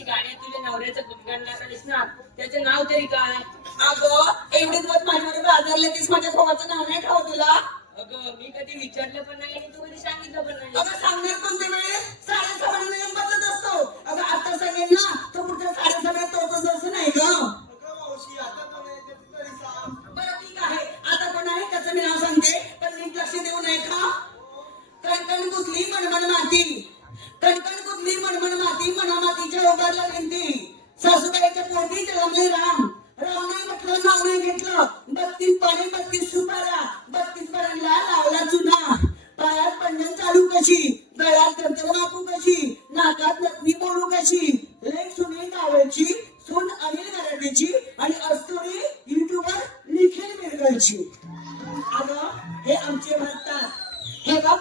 अशी गाणी तुझ्या नवऱ्याचं गुणगान लागलीस ना त्याचं नाव तरी काय? अगं एवढीच दिवस माझ्यामध्ये बाजारले तीस माझ्या भावाचं नाव नाही ठाव तुला. अगं मी कधी विचारलं पण नाही आणि तू कधी सांगितलं पण नाही. अगं सांगणार कोणत्या वेळेस साडेसहा महिने बदलत असतो. अगं आता सांगेल ना माती मना मातीच्या उभारला भिंती सासूबाईच्या पोटी जन्मले राम. रामने म्हटलं नाव नाही घेतलं. बत्तीस पाणी बत्तीस सुपारा बत्तीस पाण्याला लावला चुना. पायात पंजन चालू कशी? गळ्यात गंतर वापू कशी? नाकात नथनी बोलू कशी? लेख सुनी गावाची सून अनिल गराटेची आणि अस्तुरी युट्यूबर निखिल मिरगळची अगं हे आमचे भारतात हे बघ